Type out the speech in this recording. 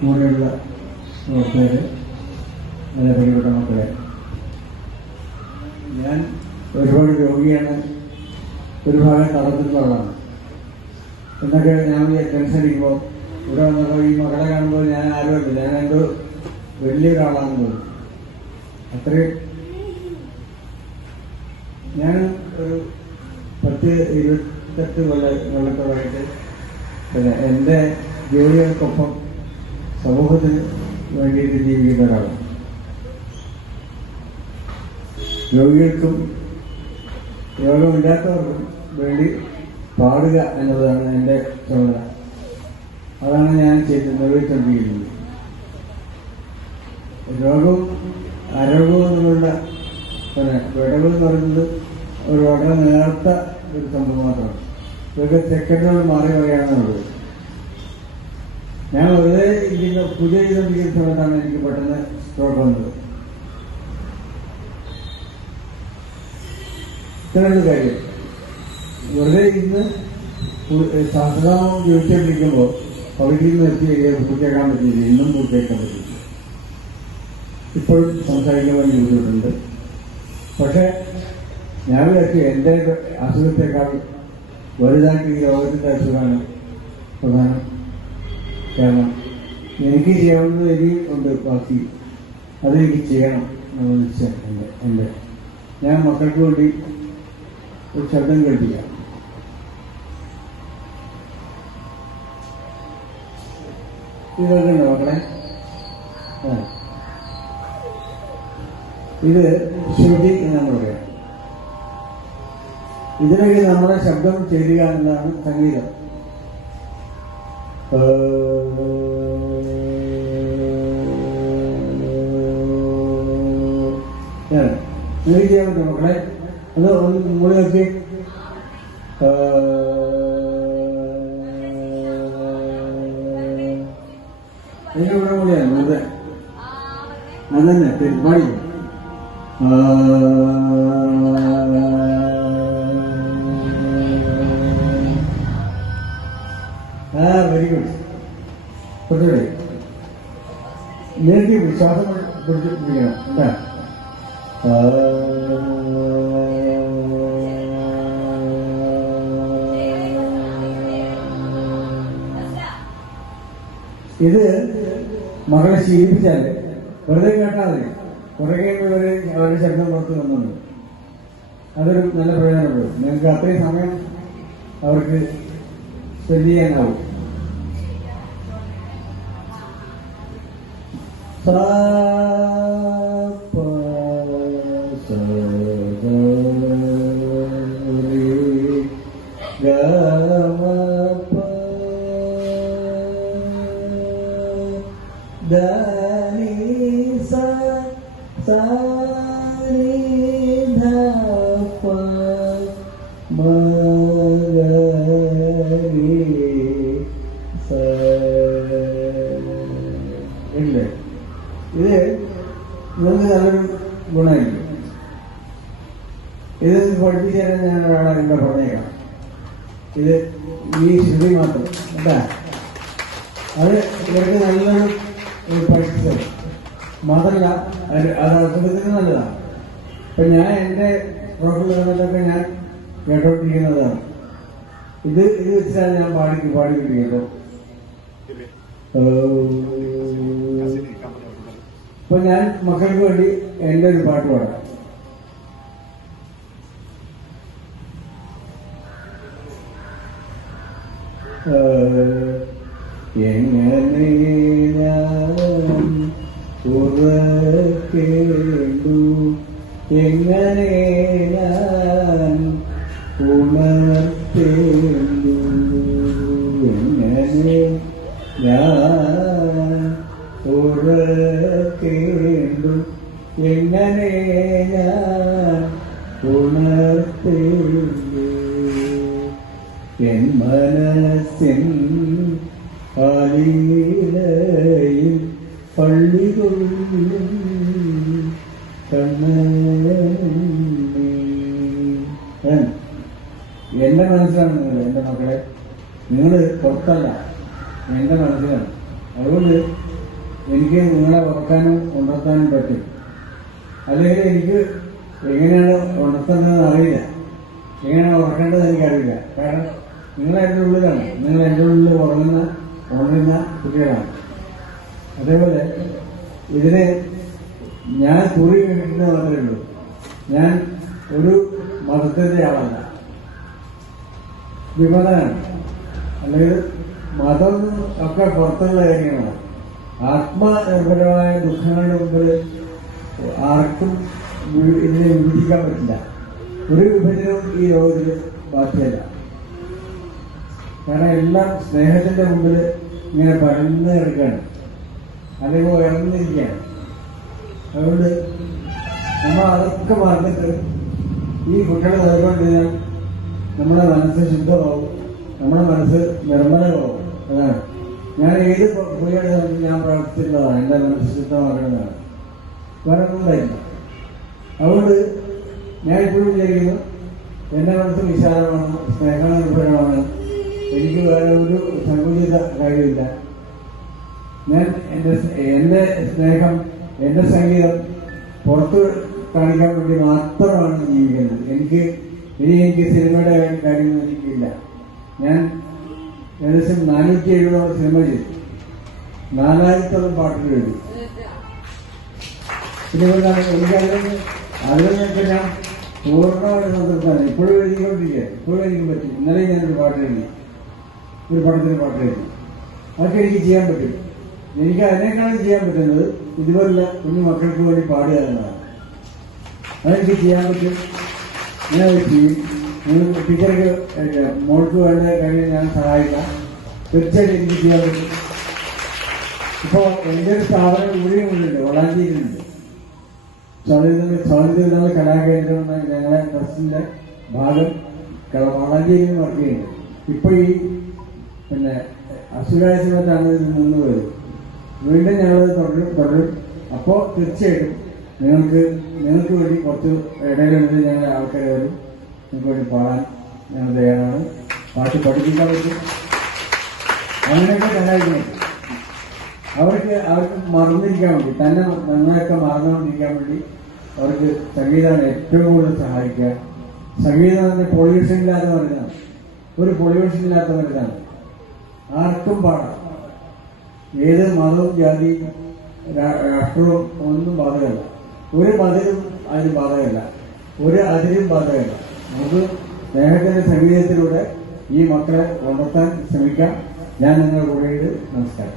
കൂടെയുള്ള പേര് നല്ല പ്രിയപ്പെട്ട മക്കളെ, ഞാൻ ഒരുപാട് രോഗിയാണ്, ഒരു ഭാഗം തളർത്തുന്ന ആളാണ് എന്നൊക്കെ ഞാൻ ടെൻഷനടിക്കുമ്പോൾ ഇവിടെ വന്നപ്പോൾ ഈ മകളെ കാണുമ്പോൾ ഞാൻ ആരുമല്ല, ഞാൻ എന്തോ വലിയൊരാളാണെന്ന് തോന്നുന്നു. അത്രയും ഞാൻ ഒരു 10-28 കൊല്ലത്തോളമായിട്ട് പിന്നെ എൻ്റെ ജോലികൾക്കൊപ്പം സമൂഹത്തിന് വേണ്ടിയിട്ട് ജീവിക്കുന്ന ഒരാളാണ്. രോഗികൾക്കും രോഗമില്ലാത്തവർക്കും വേണ്ടി പാടുക എന്നതാണ് എൻ്റെ ചുമതല. അതാണ് ഞാൻ നിർവഹിച്ചുകൊണ്ടിരിക്കുന്നത്. രോഗവും ആരോഗ്യവും തമ്മിലുള്ള വിടവ് എന്ന് പറയുന്നത് ഒരു വളരെ നേർത്ത ഒരു സംഭവം മാത്രമാണ്. ഇതൊക്കെ സെക്കൻഡുകൾ മാറി വരികയാണെന്നുള്ളത്. ഞാൻ വെറുതെ ഇരിക്കുന്ന പുതിയ ചെയ്തുകൊണ്ടിരിക്കുന്ന സമയത്താണ് എനിക്ക് പെട്ടെന്ന് സ്ട്രോക്ക് വന്നത്. ഇത്രയൊരു കാര്യം, വെറുതെ ഇന്ന് സഹസ്രനാമം ചോദിച്ചുകൊണ്ടിരിക്കുമ്പോൾ പകുതിയിൽ നിർത്തി പൂർത്തിയാക്കാൻ പറ്റിയില്ല, ഇന്നും പൂർത്തിയാക്കാൻ പറ്റില്ല. ഇപ്പോഴും സംസാരിക്കാൻ വേണ്ടി ബുദ്ധിമുട്ടുണ്ട്. പക്ഷെ ഞാൻ വിചാരിച്ചു എൻ്റെ അസുഖത്തെക്കാൾ വലുതായിട്ട് ഈ ലോകത്തിൻ്റെ അസുഖമാണ് പ്രധാനം. കാരണം എനിക്ക് ചെയ്യാവുന്നത് ഇനിയും ഉണ്ട്, ബാക്കി അതെനിക്ക് ചെയ്യണം എന്ന് നിശ്ചയം എൻ്റെ. ഞാൻ മക്കൾക്ക് വേണ്ടി ഒരു ശബ്ദം കേൾപ്പിക്കാം. ഇതൊക്കെ ഉണ്ടോ മക്കളെ? ഇത് ശ്രുതി എന്ന് നമ്മൾ പറയാം. ഇതിലേക്ക് നമ്മുടെ ശബ്ദം ചേരുക എന്നതാണ് സംഗീതം. നിങ്ങൾക്ക് ചെയ്യാൻ പറ്റും മക്കളെ? അത് ഒന്ന് മൂടി നോക്കി. എനിക്ക് ഇവിടെ കൂടിയാണ് അത് അതന്നെ പാടി. Very good. കുറച്ചുകൂടെ നേരത്തെ ശ്വാസം പിടിച്ച് പിടിക്കണം. എന്താ ഇത് മകളെ ശീലിപ്പിച്ചാല് വെറുതെ കേട്ടാൽ മതി. കുറെ കഴിയുന്നവര് അവരുടെ ശബ്ദം പുറത്ത് വന്നുണ്ട്. അതൊരു നല്ല പ്രയോജനപ്പെടും. നിങ്ങൾക്ക് അത്രയും സമയം അവർക്ക് സ്പെൻഡ് ചെയ്യാനാവും. ഇല്ലേ? ഇത് നിങ്ങൾക്ക് നല്ലൊരു ഗുണമായിരിക്കും. ഇത് പഠിപ്പിച്ചു തരാൻ ഞാൻ ഒരാളെ ഇവിടെ പറഞ്ഞേക്കാം. ഇത് ഈ ശ്രുതി മാത്രം കേട്ടാ, അത് ഇവർക്ക് നല്ലൊരു പഠിപ്പിച്ചു മാത്രമല്ല അത് അസുഖത്തിന് നല്ലതാണ്. അപ്പൊ ഞാൻ എൻ്റെ പ്രൊഫഷണലൊക്കെ ഞാൻ കേട്ടോണ്ടിരിക്കുന്നതാണ്. ഇത് വെച്ചാൽ ഞാൻ പാടിക്കിട്ടിരിക്കട്ടോ. അപ്പൊ ഞാൻ മക്കൾക്ക് വേണ്ടി എൻ്റെ ഒരു പാട്ട് പാടാം. എങ്ങനെ ഞാൻ ഉറക്കേണ്ടു, എങ്ങനെ ഞാൻ ഉണർത്തേണ്ടു, എങ്ങനെ ഞാൻ ഉറക്കേണ്ടു, എങ്ങനെ ഞാൻ ഉണർത്തേണ്ടു, എൻ മനസ്സിൻ ആലീലയിൽ പള്ളികൊള്ളും എന്റെ മനസ്സിലാണ് നിങ്ങൾ, എന്റെ മക്കളെ. നിങ്ങൾ പുറത്തല്ല, എന്റെ മനസ്സിലാണ്. അതുകൊണ്ട് എനിക്ക് നിങ്ങളെ ഉറക്കാനും ഉണർത്താനും പറ്റും. അല്ലെങ്കിൽ എനിക്ക് എങ്ങനെയാണ് ഉണർത്തേണ്ടതെന്ന് അറിയില്ല, എങ്ങനെയാണ് ഉറക്കേണ്ടത് എനിക്കറിയില്ല. കാരണം നിങ്ങൾ എൻ്റെ ഉള്ളിലാണ്, നിങ്ങൾ എൻ്റെ ഉള്ളിൽ ഉണരുന്ന കുട്ടികളാണ്. അതേപോലെ ഇതിന് ഞാൻ കുറി കേട്ടിട്ട് മാത്രമേ ഉള്ളൂ. ഞാൻ ഒരു മതത്തിന്റെ ആളല്ല, വിമതനാണ്. അല്ലെങ്കിൽ മതം ഒക്കെ പുറത്തുള്ള കാര്യങ്ങളാണ്. ആത്മനിർഭരമായ ദുഃഖങ്ങളുടെ മുമ്പിൽ ആർക്കും ഇതിനെ വിഭജിക്കാൻ പറ്റില്ല. ഒരു വിഭജനവും ഈ ലോകത്തിൽ ബാധ്യല്ല. കാരണം എല്ലാം സ്നേഹത്തിന്റെ മുമ്പിൽ ഇങ്ങനെ പരന്ന് കിടക്കുകയാണ്, അല്ലെങ്കിൽ ഉയർന്നിരിക്കുകയാണ്. അതുകൊണ്ട് നമ്മൾ അതൊക്കെ മറന്നിട്ട് ഈ കുട്ടികളെ നൽകൊണ്ടിരുന്നാൽ നമ്മുടെ മനസ്സ് ശുദ്ധമാവും, നമ്മുടെ മനസ്സ് നിർമ്മലമാവും. അതാണ് ഞാൻ ഏത് പുള്ളിയുടെ ഞാൻ പ്രവർത്തിച്ചിട്ടുള്ളതാണ്. എൻ്റെ മനസ്സ് ശുദ്ധമാക്കണമെന്നാണ്, വേറെ ഒന്നും ഉണ്ടായില്ല. അതുകൊണ്ട് ഞാൻ ഇപ്പോഴും വിചാരിക്കുന്നു എൻ്റെ മനസ്സ് വിശാലമാണ്, സ്നേഹനിർഭരമാണ്. എനിക്ക് വേറെ ഒരു സങ്കുചിത കാര്യമില്ല. ഞാൻ എൻ്റെ സ്നേഹം, എൻ്റെ സംഗീതം പുറത്ത് കാണിക്കാൻ വേണ്ടി മാത്രമാണ് ജീവിക്കുന്നത്. എനിക്ക് സിനിമയുടെ കാര്യമൊന്നും എനിക്കില്ല. ഞാൻ ഏകദേശം 470 സിനിമ ചെയ്തു, 4000 പാട്ടുകൾ എഴുതി. പിന്നെ അതിലൊക്കെ ഞാൻ പൂർണ്ണമായിട്ട് സംതൃപ്തമാണ്. ഇപ്പോഴും എഴുതിക്കൊണ്ടിരിക്കുക, ഇപ്പോഴും എനിക്ക് പറ്റും. ഇന്നലെ ഞാനൊരു പാട്ട് എഴുതി, ഒരു പടത്തിന് പാട്ട് എഴുതി. അതൊക്കെ എനിക്ക് ചെയ്യാൻ പറ്റും. എനിക്ക് അതിനേക്കാളും ചെയ്യാൻ പറ്റുന്നത് ഇതുപോലുള്ള കുഞ്ഞു മക്കൾക്ക് വേണ്ടി പാടുക എന്നതാണ്. അതെനിക്ക് ചെയ്യാൻ പറ്റും, ഞാൻ അത് ചെയ്യും. നിങ്ങൾ ടീച്ചർക്ക് മോൾക്ക് വേണ്ട കാര്യം ഞാൻ സഹായിക്കാം, തീർച്ചയായിട്ടും എനിക്ക് ചെയ്യാൻ പറ്റും. ഇപ്പോൾ എൻ്റെ ഒരു സ്ഥാപനം ഇവിടെയുണ്ട്, വളാഞ്ചേരിയിലുണ്ട്. സ്വാതന്ത്ര്യനാൾ കലാകേന്ദ്രം എന്ന ഞങ്ങളെ ട്രസ്റ്റിന്റെ ഭാഗം വളാഞ്ചേരിയിൽ വർക്ക് ചെയ്യുന്നത്. ഇപ്പോൾ ഈ അസുഖായ സമയത്താണ് ഇത് നിന്ന് വരും. വീണ്ടും ഞങ്ങളത് തുടരും. അപ്പോൾ തീർച്ചയായിട്ടും നിങ്ങൾക്ക് വേണ്ടി കുറച്ച് ഇടയിലുണ്ട് ഞങ്ങളുടെ ആൾക്കാരെ വരും, നിങ്ങൾക്ക് വേണ്ടി പാടാൻ ഞങ്ങൾ തയ്യാറാണ്. പാട്ട് പഠിപ്പിക്കാൻ പറ്റും, അങ്ങനെയൊക്കെ സഹായിക്കണം. അവർക്ക് മറന്നിരിക്കാൻ വേണ്ടി, തന്നെ ഞങ്ങളെയൊക്കെ മറന്നുകൊണ്ടിരിക്കാൻ വേണ്ടി അവർക്ക് സംഗീതമാണ് ഏറ്റവും കൂടുതൽ സഹായിക്കുക. സംഗീതം തന്നെ പൊള്യൂഷൻ ഇല്ലാത്ത മരുന്നാണ്, ഒരു പൊള്യൂഷൻ ഇല്ലാത്ത മരുന്നാണ്. ആർക്കും പാടാം, ഏത് മതവും ജാതിയും രാഷ്ട്രവും ഒന്നും ബാധകമല്ല. ഒരു മതിലും അതിന് ബാധകമല്ല, ഒരു അതിരും ബാധകമല്ല. നമുക്ക് സ്നേഹത്തിന്റെ സംഗീതത്തിലൂടെ ഈ മക്കളെ ഉണർത്താൻ ശ്രമിക്കാം. ഞാൻ നിങ്ങളുടെ കൂടെയുണ്ട്. നമസ്കാരം.